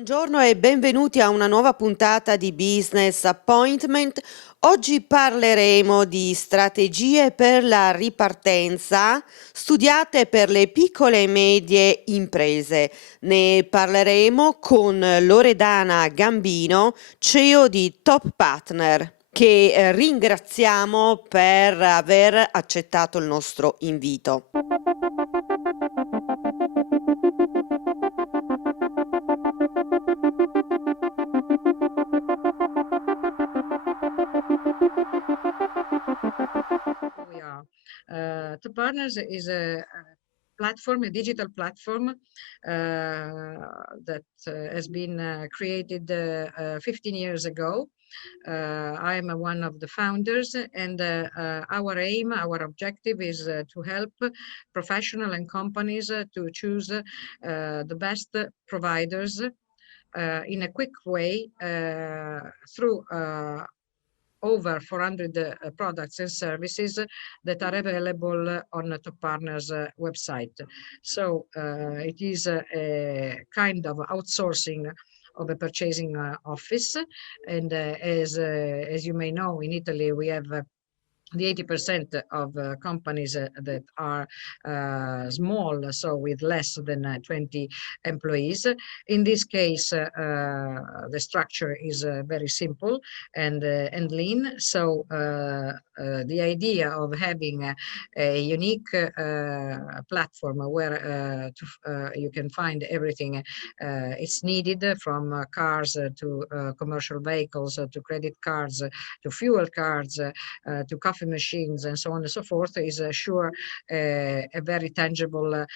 Buongiorno e benvenuti a una nuova puntata di Business Appointment. Oggi parleremo di strategie per la ripartenza studiate per le piccole e medie imprese. Ne parleremo con Loredana Gambino, CEO di Toppartners, che ringraziamo per aver accettato il nostro invito. We are. Toppartners is a platform, a digital platform that has been created 15 years ago. I am one of the founders, and our aim, our objective is to help professional and companies to choose the best providers in a quick way through over 400 products and services that are available on Top Partners website. So it is a kind of outsourcing of a purchasing office. And as you may know, in Italy, we have the 80% of companies that are small, so with less than 20 employees. In this case, the structure is very simple and lean. So the idea of having a unique platform where you can find everything it's needed, from cars to commercial vehicles to credit cards to fuel cards to coffee machines and so on and so forth, is sure a very tangible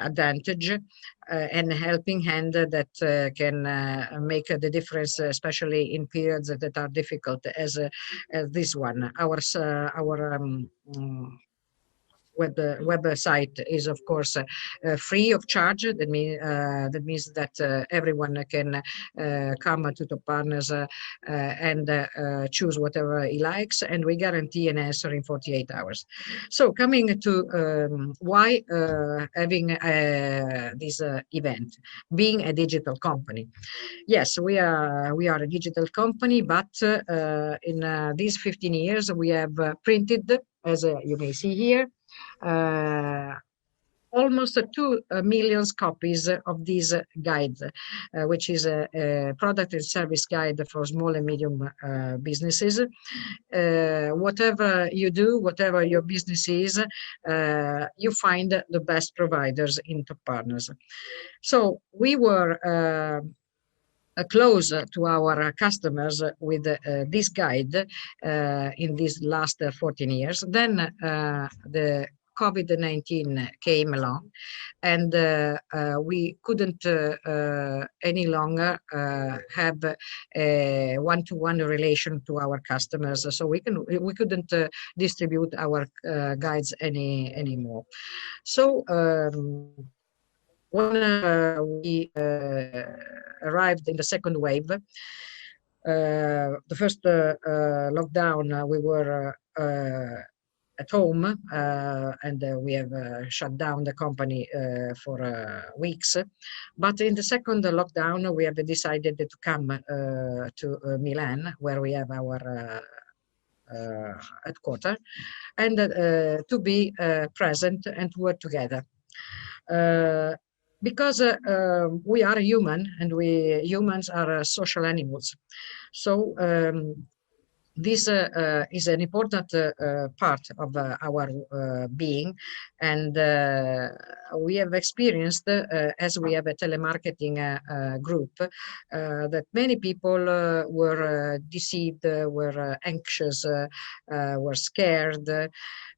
advantage and helping hand that can make the difference, especially in periods that are difficult as this one. Our website is of course free of charge. That means that everyone can come to Top Partners and choose whatever he likes, and we guarantee an answer in 48 hours. So coming to why having this event, being a digital company. Yes, we are a digital company, but in these 15 years we have printed, as you may see here, almost 2 million copies of this guide, which is a product and service guide for small and medium businesses. Whatever you do, whatever your business is, you find the best providers in Top Partners. So we were close to our customers with this guide in these last 14 years. Then the COVID-19 came along, and we couldn't any longer have a one-to-one relation to our customers, so we couldn't distribute our guides anymore. So when we arrived in the second wave, the first lockdown, we were at home, and we have shut down the company for weeks. But in the second lockdown, we have decided to come to Milan, where we have our headquarters, and to be present and to work together. Because we are human, and we humans are social animals. So this is an important part of our being, and we have experienced, as we have a telemarketing group, that many people were deceived, were anxious, were scared,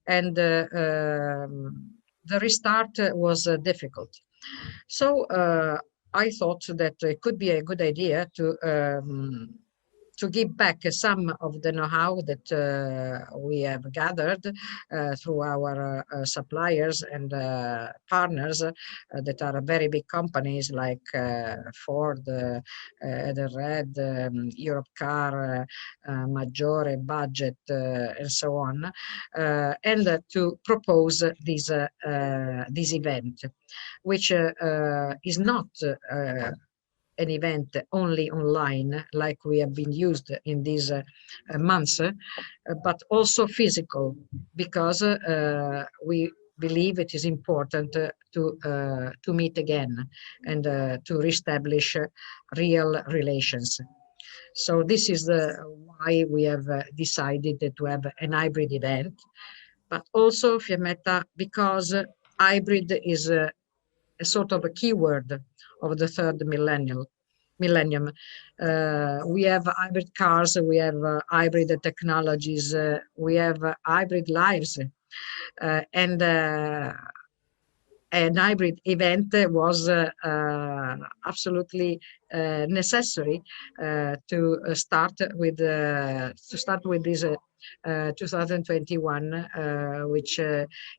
and the restart was difficult. So I thought that it could be a good idea to give back some of the know-how that we have gathered through our suppliers and partners that are very big companies like Ford, Edenred, Europe Car, Maggiore, Budget, and so on, and to propose this event, which is not an event only online, like we have been used in these months, but also physical, because we believe it is important to meet again and to reestablish real relations. So this is why we have decided to have an hybrid event, but also, Fiammetta, because hybrid is a sort of a keyword of the third millennium. We have hybrid cars, we have hybrid technologies, we have hybrid lives, and an hybrid event was absolutely necessary to start with this 2021, which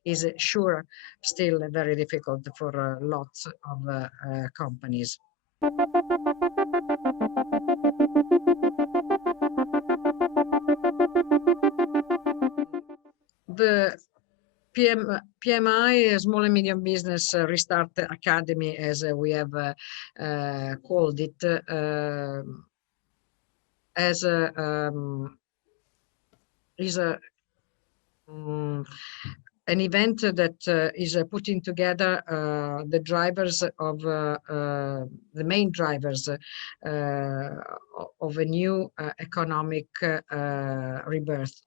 is sure still very difficult for lots of companies. The PMI, Small and Medium Business Restart Academy, as we have called it, as is an event that is putting together the drivers of the main drivers of a new economic rebirth,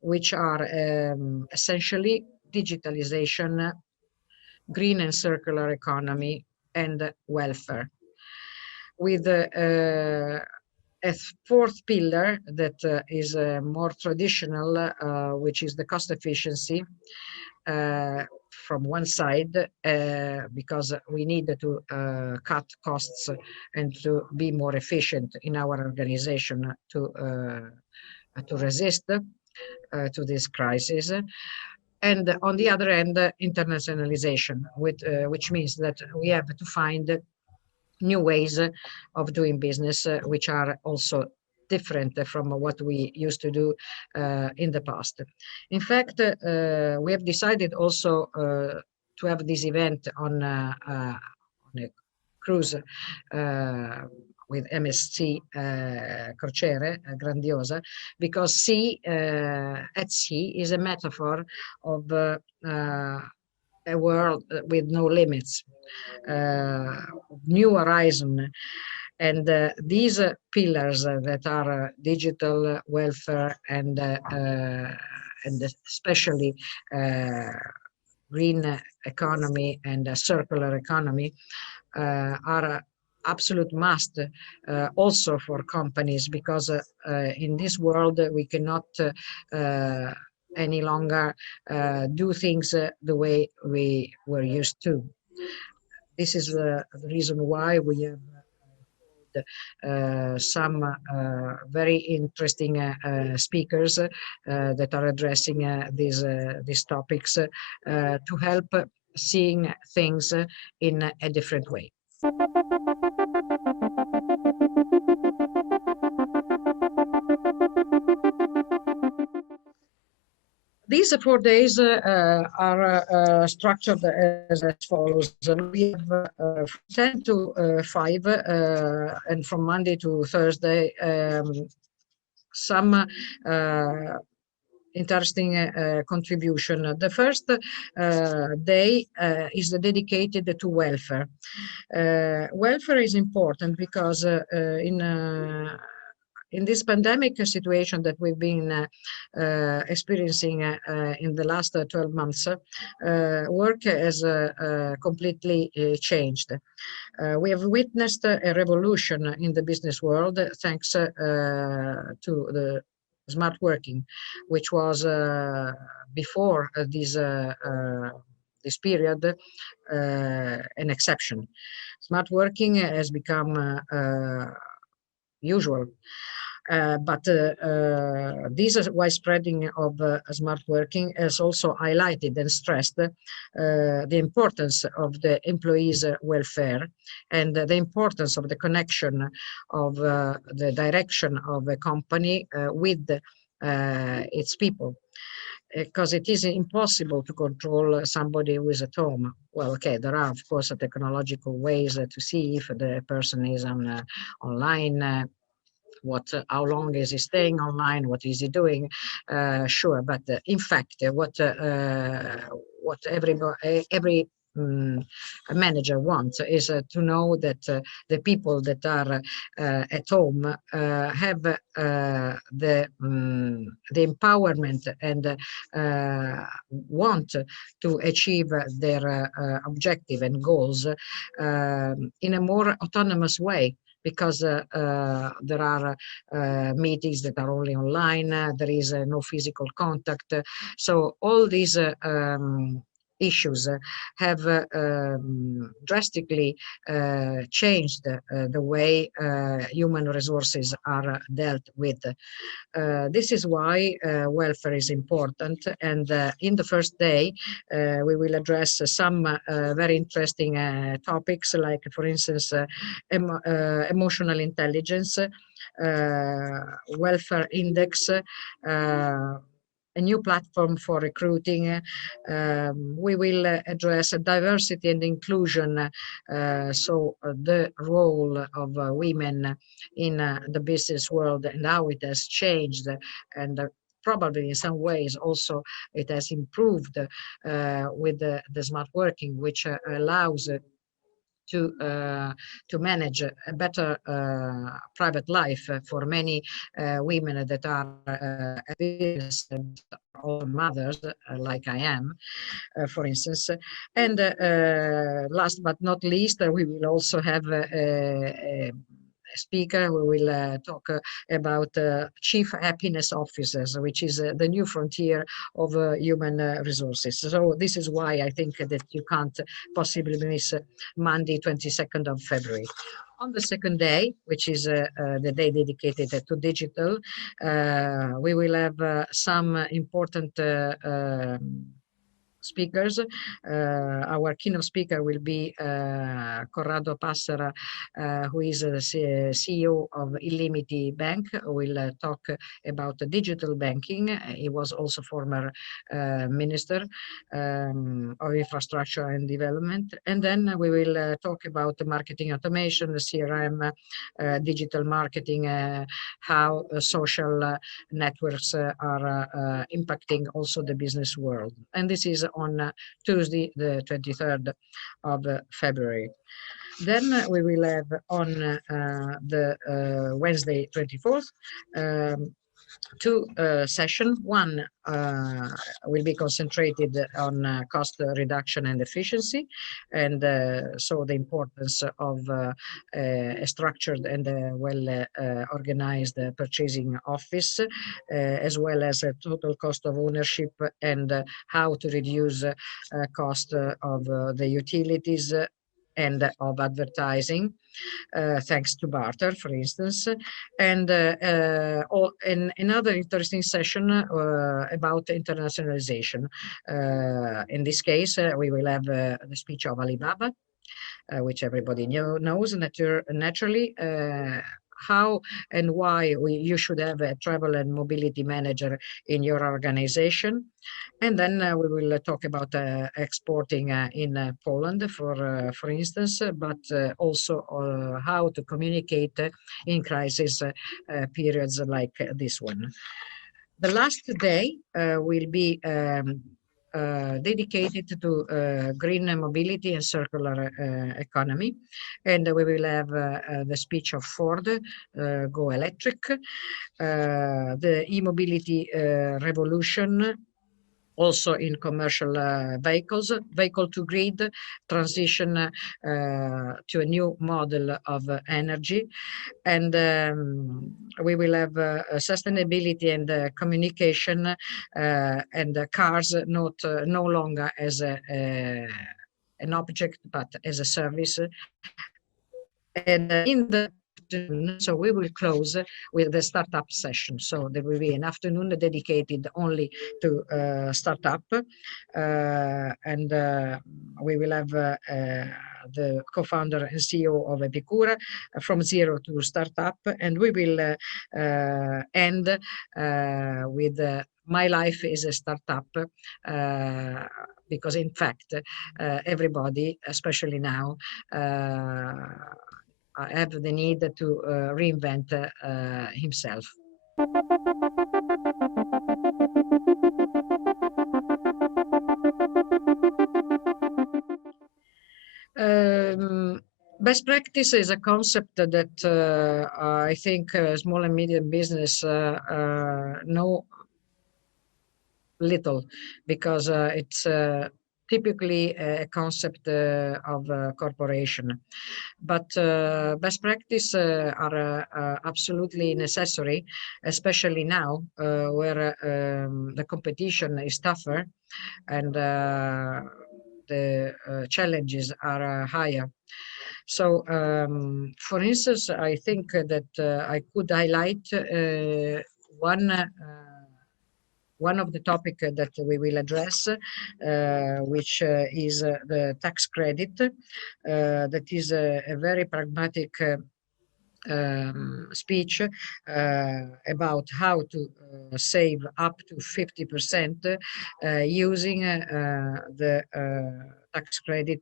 which are essentially digitalization, green and circular economy, and welfare. With a fourth pillar that is more traditional, which is the cost efficiency, from one side, because we need to cut costs and to be more efficient in our organization to resist to this crisis. And on the other end, internationalization, which means that we have to find new ways of doing business, which are also different from what we used to do in the past. In fact, we have decided also to have this event on a cruise with MSC Crociere Grandiosa, because sea at sea is a metaphor of a world with no limits, new horizon. And these pillars that are digital, welfare, and especially green economy and circular economy are absolute must also for companies, because in this world we cannot any longer do things the way we were used to. This is the reason why we have some very interesting speakers that are addressing these topics to help seeing things in a different way. These 4 days are structured as follows. We have from 10 to 5 and from Monday to Thursday some interesting contribution. The first day is dedicated to welfare. Welfare is important because in this pandemic situation that we've been experiencing in the last 12 months, work has completely changed. We have witnessed a revolution in the business world thanks to the smart working, which was before this period an exception. Smart working has become usual. But this widespreading of smart working has also highlighted and stressed the importance of the employees' welfare and the importance of the connection of the direction of a company with its people. because it is impossible to control somebody who is at home. Well, okay, there are of course technological ways to see if the person is online. How long is he staying online? What is he doing? Sure, but in fact, what every mm, manager wants is to know that the people that are at home have the empowerment and want to achieve their objective and goals in a more autonomous way, because there are meetings that are only online, there is no physical contact. So all these issues have drastically changed the way human resources are dealt with. This is why welfare is important. And in the first day, we will address some very interesting topics, like, for instance, emotional intelligence, welfare index, a new platform for recruiting. We will address diversity and inclusion, the role of women in the business world and how it has changed, and probably in some ways also it has improved with the smart working, which allows to manage a better private life for many women that are at business, are also mothers, like I am, for instance. And last but not least, we will also have a speaker who will talk about chief happiness officers, which is the new frontier of human resources. So this is why I think that you can't possibly miss Monday, 22nd of February. On the second day, which is the day dedicated to digital, we will have some important speakers. Our keynote speaker will be Corrado Passera, who is the CEO of Illimity Bank, who will talk about digital banking. He was also former Minister of Infrastructure and Development. And then we will talk about marketing automation, CRM, digital marketing, how social networks are impacting also the business world. And this is on Tuesday, the 23rd of February. Then we will have on the Wednesday, 24th, two sessions. One will be concentrated on cost reduction and efficiency, and so the importance of a structured and well organized purchasing office, as well as a total cost of ownership, and how to reduce cost of the utilities and of advertising, thanks to barter, for instance. And another interesting session about internationalization. In this case, we will have the speech of Alibaba, which everybody knows naturally. How and why you should have a travel and mobility manager in your organization. And then we will talk about exporting in Poland, for instance, but also how to communicate in crisis periods like this one. The last day will be dedicated to green mobility and circular economy. And we will have the speech of Ford, Go Electric, the e-mobility revolution, also in commercial vehicles, vehicle to grid, transition to a new model of energy. And we will have sustainability and communication, and cars not no longer as an object, but as a service. And in the afternoon, so we will close with the startup session. So there will be an afternoon dedicated only to startup, and we will have the co-founder and CEO of Epicura, from zero to startup, and we will end with my life is a startup, because in fact, everybody, especially now, have the need to reinvent himself. Best practice is a concept that I think small and medium business know little, because it's typically a concept of corporation. But best practice are absolutely necessary, especially now where the competition is tougher and the challenges are higher. So, for instance, I think that I could highlight one one of the topic that we will address, which is the tax credit. That is a very pragmatic speech about how to save up to 50% using the tax credit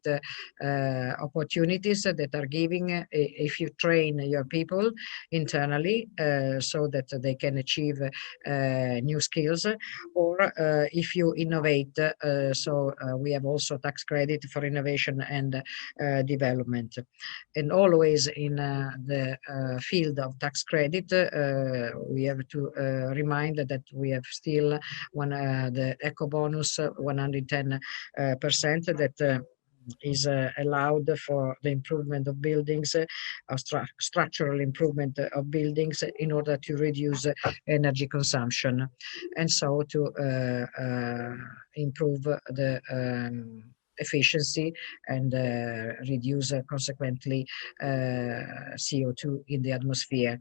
opportunities that are giving if you train your people internally so that they can achieve new skills, or if you innovate. So we have also tax credit for innovation and development. And always in the field of tax credit, we have to remind that we have still the eco bonus 110% that is allowed for the improvement of buildings, structural improvement of buildings in order to reduce energy consumption, and so to improve the efficiency and reduce consequently CO2 in the atmosphere.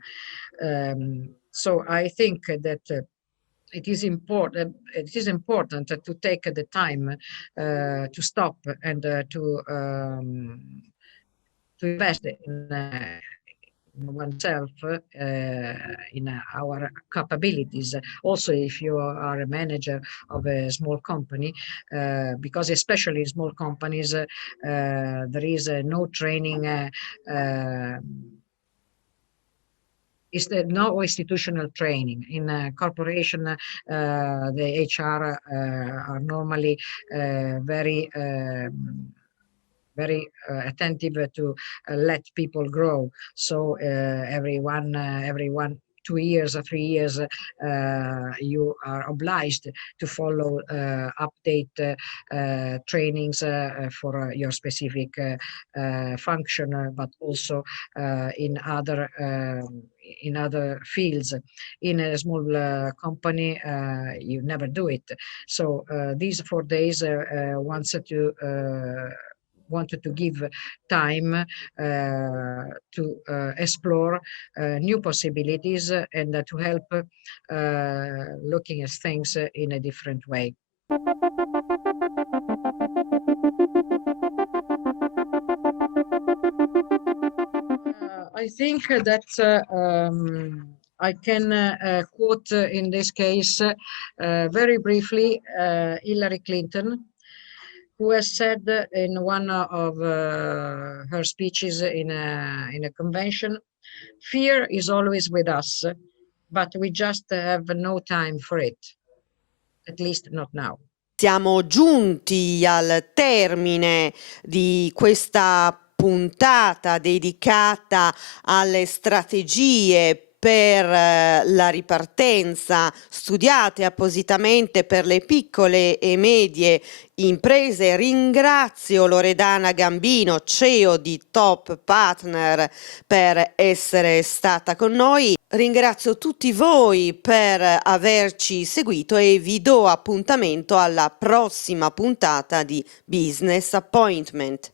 So I think that it is important to take the time to stop and to invest in oneself, in our capabilities. Also, if you are a manager of a small company, because especially in small companies, there is no training. Is there no institutional training in a corporation? The HR are normally very attentive to let people grow. So everyone 2 years or 3 years, you are obliged to follow update trainings for your specific function, but also in other fields. In a small company, you never do it. So these 4 days wanted to give time to explore new possibilities and to help looking at things in a different way. I think that I can quote in this case very briefly Hillary Clinton, who has said in one of her speeches in a convention, "Fear is always with us, but we just have no time for it, at least not now." Siamo giunti al termine di questa puntata dedicata alle strategie per la ripartenza, studiate appositamente per le piccole e medie imprese. Ringrazio Loredana Gambino, CEO di Toppartners, per essere stata con noi. Ringrazio tutti voi per averci seguito e vi do appuntamento alla prossima puntata di Business Appointment.